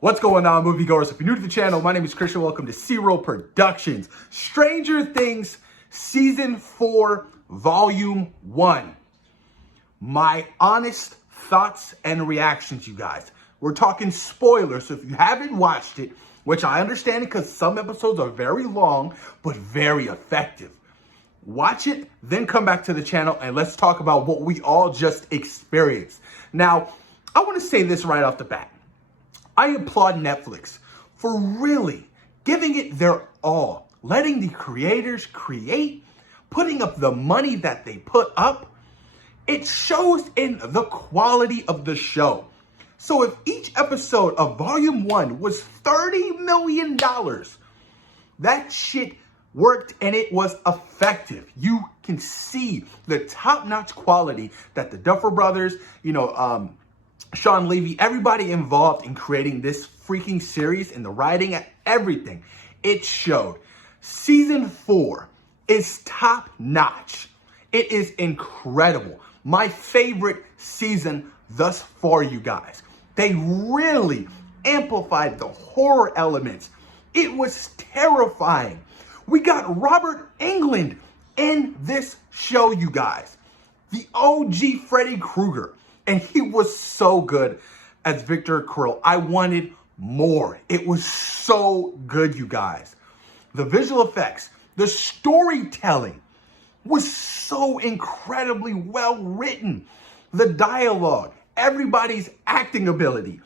What's going on, moviegoers? If you're new to the channel, my name is Christian. Welcome to C-Roll Productions. Stranger Things Season 4, Volume 1. My honest thoughts and reactions, you guys. We're talking spoilers, so if you haven't watched it, which I understand because some episodes are very long, but very effective. Watch it, then come back to the channel, and let's talk about what we all just experienced. Now, I want to say this right off the bat. I applaud Netflix for really giving it their all, letting the creators create, putting up the money that they put up. It shows in the quality of the show. So if each episode of Volume 1 was $30 million, that shit worked and it was effective. You can see the top-notch quality that the Duffer Brothers, Sean Levy, everybody involved in creating this freaking series and the writing and everything, it showed. Season 4 is top notch. It is incredible. My favorite season thus far, you guys. They really amplified the horror elements. It was terrifying. We got Robert Englund in this show, you guys. The OG Freddy Krueger. And he was so good as Victor Krill. I wanted more. It was so good, you guys. The visual effects, the storytelling was so incredibly well written. The dialogue, everybody's acting ability.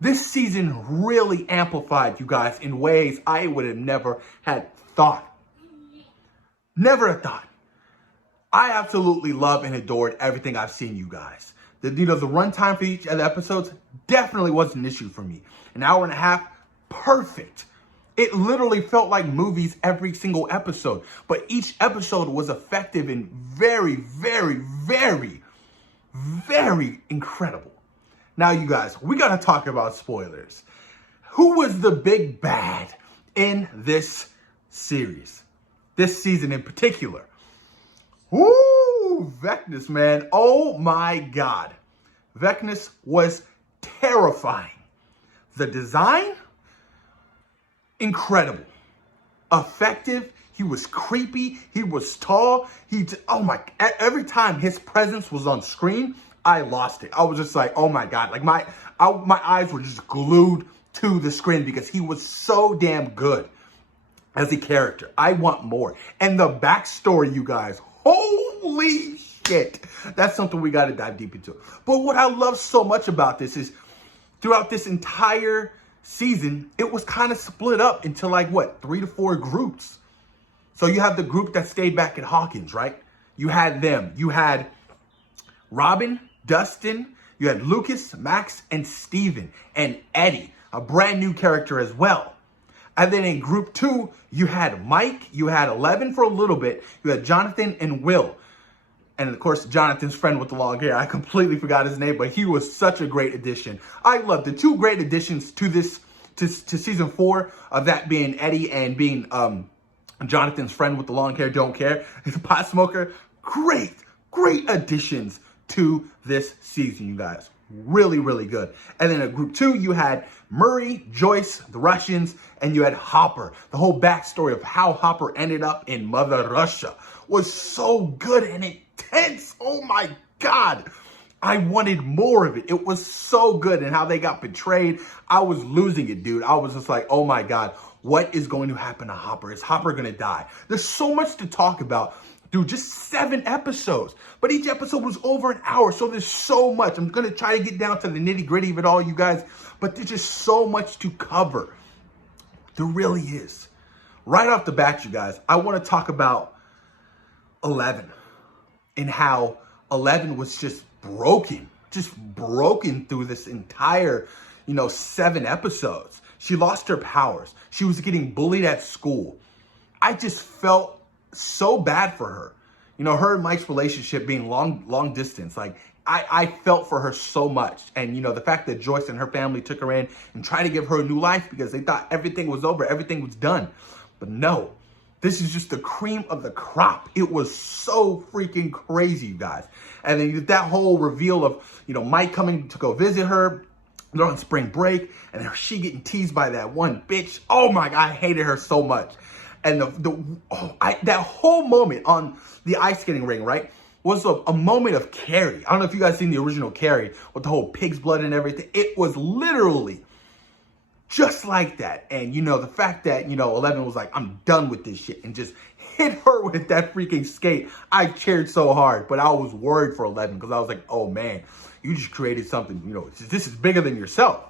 This season really amplified, you guys, in ways I would have never had thought. Never a thought. I absolutely love and adored everything I've seen, you guys. The runtime for each of the episodes definitely wasn't an issue for me. An hour and a half, perfect. It literally felt like movies every single episode. But each episode was effective and very, very, very, very incredible. Now, you guys, we got to talk about spoilers. Who was the big bad in this series? This season in particular? Woo! Vecna, man. Oh my God. Vecna was terrifying. The design, incredible. Effective. He was creepy. He was tall. Every time his presence was on screen, I lost it. I was just like, oh my God. Like my eyes were just glued to the screen because he was so damn good as a character. I want more. And the backstory, you guys. Holy shit. That's something we got to dive deep into. But what I love so much about this is throughout this entire season, it was kind of split up into 3 to 4 groups. So you have the group that stayed back at Hawkins, right? You had them. You had Robin, Dustin, you had Lucas, Max, and Steven, and Eddie, a brand new character as well. And then in group 2, you had Mike, you had 11 for a little bit, you had Jonathan and Will. And of course, Jonathan's friend with the long hair. I completely forgot his name, but he was such a great addition. I love the 2 great additions to this, to season 4, of that being Eddie and being Jonathan's friend with the long hair, don't care. He's a pot smoker. Great additions to this season, you guys. Really, really good. And then in group 2, you had Murray, Joyce, the Russians, and you had Hopper. The whole backstory of how Hopper ended up in Mother Russia was so good and intense. Oh my God. I wanted more of it. It was so good. And how they got betrayed. I was losing it, dude. I was just like, oh my God, what is going to happen to Hopper? Is Hopper going to die? There's so much to talk about. Dude, just 7 episodes. But each episode was over an hour, so there's so much. I'm going to try to get down to the nitty-gritty of it all, you guys. But there's just so much to cover. There really is. Right off the bat, you guys, I want to talk about 11. And how 11 was just broken through this entire, 7 episodes. She lost her powers. She was getting bullied at school. I just felt so bad for her. Her and Mike's relationship being long distance. I felt for her so much. And, the fact that Joyce and her family took her in and tried to give her a new life because they thought everything was over, everything was done. But no, this is just the cream of the crop. It was so freaking crazy, you guys. And then that whole reveal of, Mike coming to go visit her, They're on spring break, and she getting teased by that one bitch. Oh my God, I hated her so much. And that whole moment on the ice skating ring, right, was a moment of Carrie. I don't know if you guys seen the original Carrie with the whole pig's blood and everything. It was literally just like that. And, the fact that, 11 was like, I'm done with this shit, and just hit her with that freaking skate. I cheered so hard, but I was worried for 11 because I was like, oh man, you just created something, this is bigger than yourself.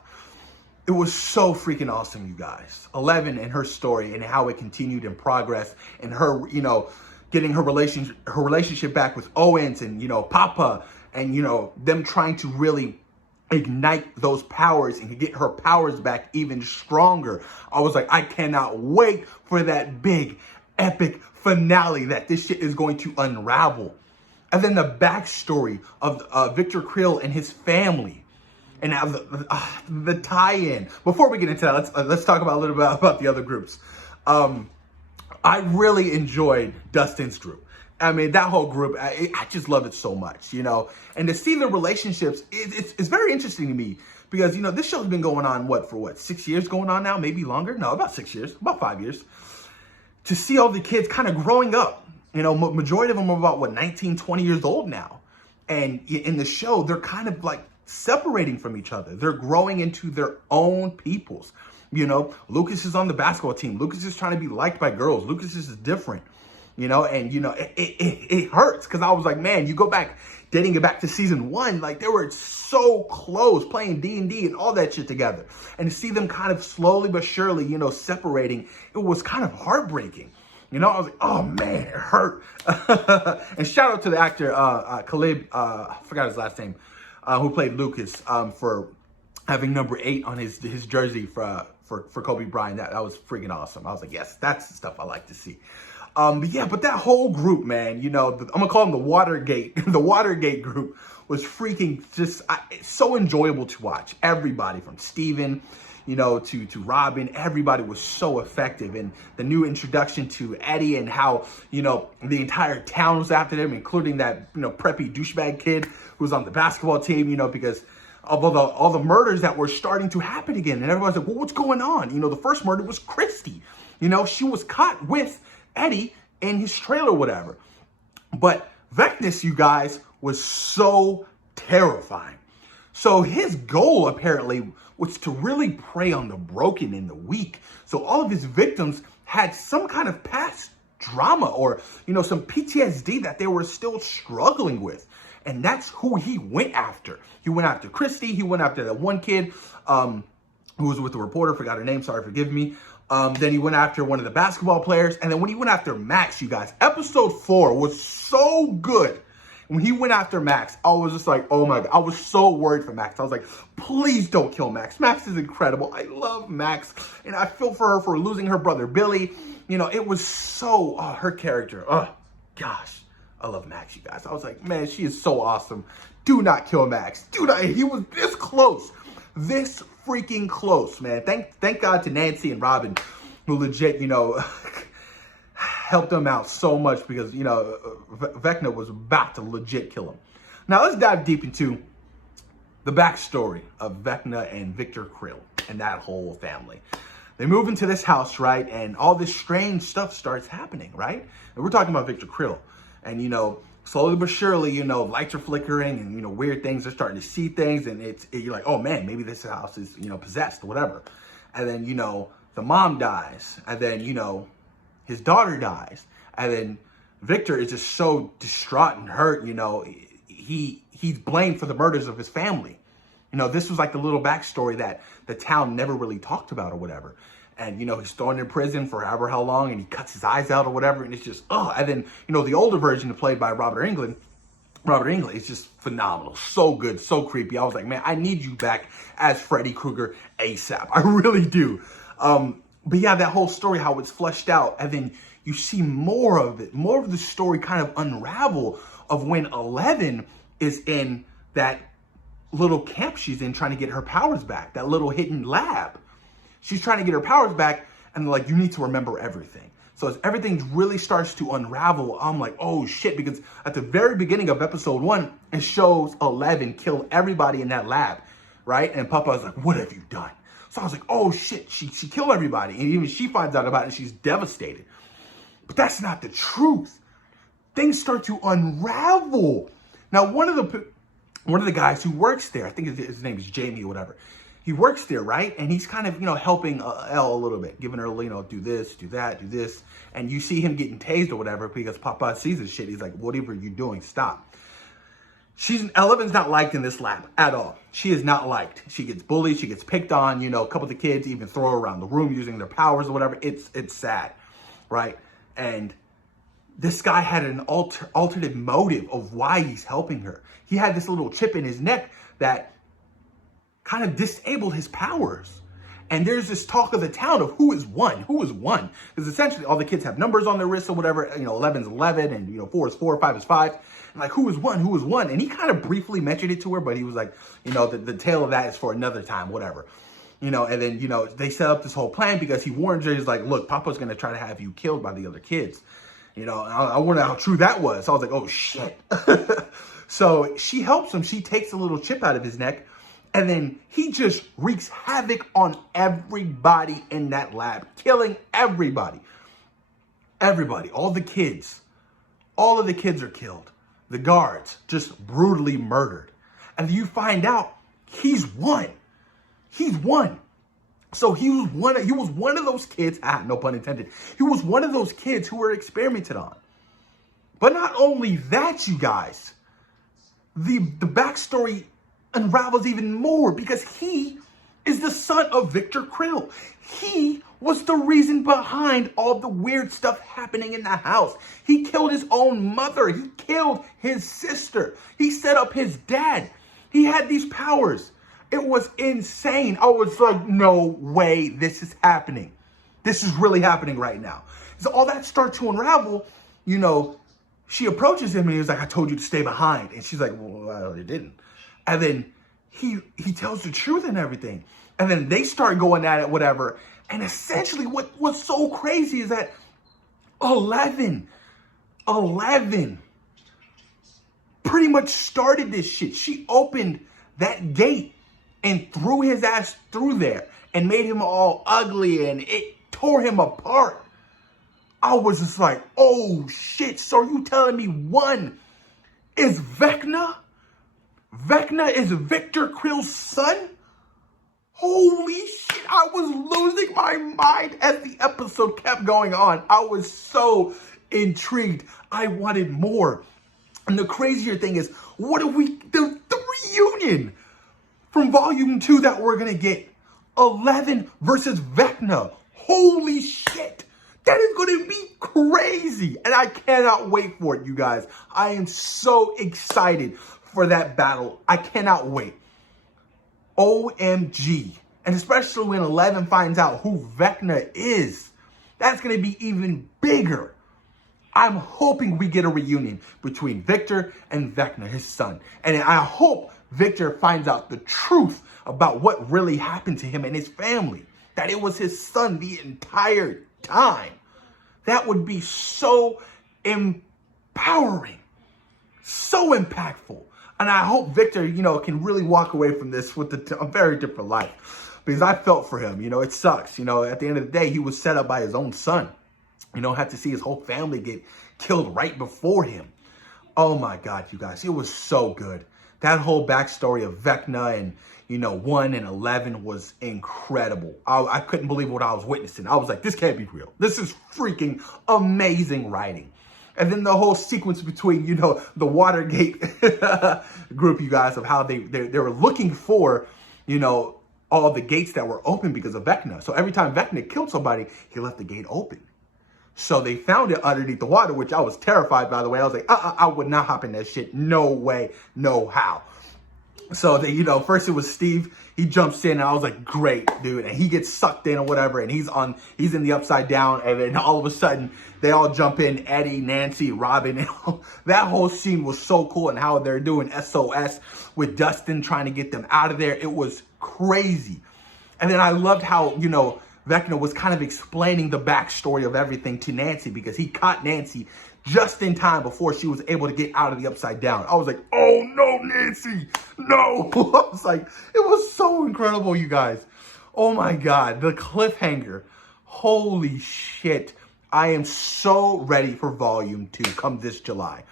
It was so freaking awesome, you guys. 11 and her story and how it continued in progress, and her, getting her relationship back with Owens and, Papa, and, them trying to really ignite those powers and get her powers back even stronger. I was like, I cannot wait for that big, epic finale that this shit is going to unravel. And then the backstory of Victor Krill and his family, and now the tie-in. Before we get into that, let's talk about a little bit about the other groups. I really enjoyed Dustin's group. I mean, that whole group, I just love it so much, And to see the relationships, it's very interesting to me because, this show's been going on, 6 years going on now? Maybe longer? No, about 6 years, about 5 years. To see all the kids kind of growing up, majority of them are about, 19, 20 years old now. And in the show, they're kind of like separating from each other. They're growing into their own peoples. Lucas is on the basketball team. Lucas is trying to be liked by girls. Lucas is different. It hurts because I was like, man, you go back, dating it back to season 1, like they were so close playing D&D and all that shit together. And to see them kind of slowly but surely, separating, it was kind of heartbreaking. I was like, oh man, it hurt. And shout out to the actor, Khalib, I forgot his last name, who played Lucas, for having number 8 on his jersey for Kobe Bryant. That was freaking awesome. I was like, yes, that's the stuff I like to see. But that whole group, man, I'm gonna call them the Watergate. The Watergate group was freaking just so enjoyable to watch. Everybody from Steven, to Robin, everybody was so effective. And the new introduction to Eddie and how, the entire town was after them, including that, preppy douchebag kid who was on the basketball team, because of all the murders that were starting to happen again. And everybody's like, well, what's going on? The first murder was Christy. She was caught with Eddie in his trailer, whatever. But Vecna, you guys, was so terrifying. So his goal apparently was to really prey on the broken and the weak. So all of his victims had some kind of past drama or, some PTSD that they were still struggling with. And that's who he went after. He went after Christy. He went after that one kid who was with the reporter. Forgot her name. Sorry, forgive me. Then he went after one of the basketball players. And then when he went after Max, you guys, episode 4 was so good. When he went after Max, I was just like, oh my God. I was so worried for Max. I was like, please don't kill Max. Max is incredible. I love Max. And I feel for her for losing her brother, Billy. It was so, her character. Oh, gosh. I love Max, you guys. I was like, man, she is so awesome. Do not kill Max. Do not. He was this close. This freaking close, man. Thank God to Nancy and Robin, who legit, helped them out so much because, Vecna was about to legit kill him. Now, let's dive deep into the backstory of Vecna and Victor Krill and that whole family. They move into this house, right? And all this strange stuff starts happening, right? And we're talking about Victor Krill. And, slowly but surely, lights are flickering and, weird things are starting to see things. And you're like, oh man, maybe this house is, possessed or whatever. And then, the mom dies. And then, his daughter dies. And then Victor is just so distraught and hurt, he's blamed for the murders of his family. This was like the little backstory that the town never really talked about or whatever. And, he's thrown in prison for however how long and he cuts his eyes out or whatever. And it's just, and then, the older version played by Robert Englund is just phenomenal. So good, so creepy. I was like, man, I need you back as Freddy Krueger ASAP. I really do. But yeah, that whole story, how it's fleshed out. And then you see more of it, more of the story kind of unravel of when 11 is in that little camp she's in trying to get her powers back, that little hidden lab. She's trying to get her powers back, and they're like, you need to remember everything. So as everything really starts to unravel, I'm like, oh shit, because at the very beginning of episode 1, it shows 11 kill everybody in that lab, right? And Papa was like, what have you done? So I was like, oh shit, she killed everybody. And even she finds out about it and she's devastated. But that's not the truth. Things start to unravel. Now, one of the guys who works there, I think his name is Jamie or whatever. He works there, right? And he's kind of, helping Elle a little bit, giving her, do this, do that, do this. And you see him getting tased or whatever because Papa sees this shit. He's like, whatever you're doing, stop. Eleven's not liked in this lab at all. She is not liked. She gets bullied. She gets picked on. A couple of the kids even throw her around the room using their powers or whatever. It's sad, right? And this guy had an alternate motive of why he's helping her. He had this little chip in his neck that kind of disabled his powers. And there's this talk of the town of who is one. Because essentially all the kids have numbers on their wrists or whatever. 11's 11 and 4 is 4, 5 is 5. And like, who is one? And he kind of briefly mentioned it to her, but he was like, the tale of that is for another time, whatever. And then, they set up this whole plan because he warns her. He's like, look, Papa's going to try to have you killed by the other kids. I wonder how true that was. So I was like, oh shit. So she helps him. She takes a little chip out of his neck. And then he just wreaks havoc on everybody in that lab, killing everybody. Everybody, all the kids. All of the kids are killed. The guards just brutally murdered. And you find out he's won. He's won. So he was one of those kids, no pun intended. He was one of those kids who were experimented on. But not only that, you guys, the backstory unravels even more because he is the son of Victor Krill. He was the reason behind all the weird stuff happening in the house. He killed his own mother. He killed his sister. He set up his dad. He had these powers. It was insane. I was like, no way this is happening. This is really happening right now. So all that starts to unravel, she approaches him and he's like, I told you to stay behind. And she's like, well, I didn't. And then he tells the truth and everything. And then they start going at it, whatever. And essentially what's so crazy is that 11 pretty much started this shit. She opened that gate and threw his ass through there and made him all ugly and it tore him apart. I was just like, oh shit, so are you telling me one is Vecna? Vecna is Victor Krill's son? Holy shit, I was losing my mind as the episode kept going on. I was so intrigued. I wanted more. And the crazier thing is, the reunion from Volume 2 that we're going to get. 11 versus Vecna. Holy shit. That is going to be crazy. And I cannot wait for it, you guys. I am so excited for that battle. I cannot wait. OMG. And especially when 11 finds out who Vecna is. That's going to be even bigger. I'm hoping we get a reunion between Victor and Vecna, his son. And I hope Victor finds out the truth about what really happened to him and his family. That it was his son the entire time. That would be so empowering. So impactful. And I hope Victor, can really walk away from this with a very different life. Because I felt for him. It sucks. At the end of the day, he was set up by his own son. Had to see his whole family get killed right before him. Oh my God, you guys. It was so good. That whole backstory of Vecna and, 1 and 11 was incredible. I couldn't believe what I was witnessing. I was like, this can't be real. This is freaking amazing writing. And then the whole sequence between, the Watergate group, you guys, of how they were looking for, all the gates that were open because of Vecna. So every time Vecna killed somebody, he left the gate open. So they found it underneath the water, which I was terrified, by the way. I was like, I would not hop in that shit. No way, no how. So they, first it was Steve. He jumps in and I was like, great, dude. And he gets sucked in or whatever. And he's in the upside down. And then all of a sudden they all jump in, Eddie, Nancy, Robin. And that whole scene was so cool. And how they're doing SOS with Dustin trying to get them out of there. It was crazy. And then I loved how, Vecna was kind of explaining the backstory of everything to Nancy because he caught Nancy just in time before she was able to get out of the upside down. I was like, oh no, Nancy, no. I was like, it was so incredible, you guys. Oh my God, the cliffhanger. Holy shit. I am so ready for volume 2 come this July.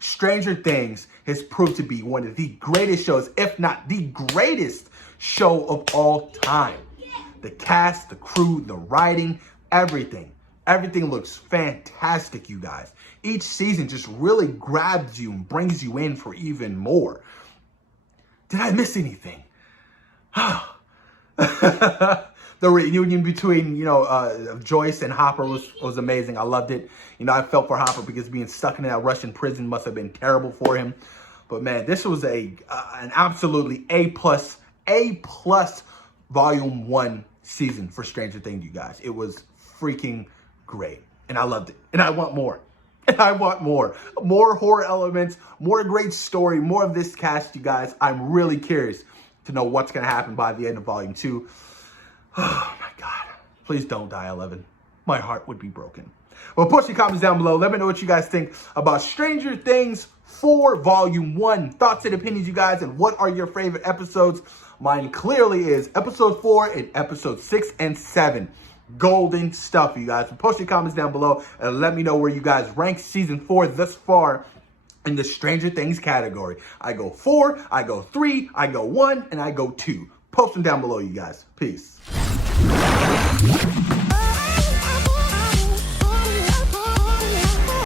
Stranger Things has proved to be one of the greatest shows, if not the greatest show of all time. The cast, the crew, the writing, everything. Everything looks fantastic, you guys. Each season just really grabs you and brings you in for even more. Did I miss anything? The reunion between, Joyce and Hopper was amazing. I loved it. I felt for Hopper because being stuck in that Russian prison must have been terrible for him. But man, this was an absolutely A+ volume 1 season for Stranger Things, you guys. It was freaking great. And I loved it. And I want more. And I want more. More horror elements, more great story, more of this cast, you guys. I'm really curious to know what's going to happen by the end of volume 2. Oh my God. Please don't die, 11. My heart would be broken. Well, post your comments down below. Let me know what you guys think about Stranger Things 4 Volume 1. Thoughts and opinions, you guys, and what are your favorite episodes? Mine clearly is episode 4 and episode 6 and 7. Golden stuff, you guys. So post your comments down below and let me know where you guys rank season 4 thus far in the Stranger Things category. I go 4, I go 3, I go 1, and I go 2. Post them down below, you guys. Peace.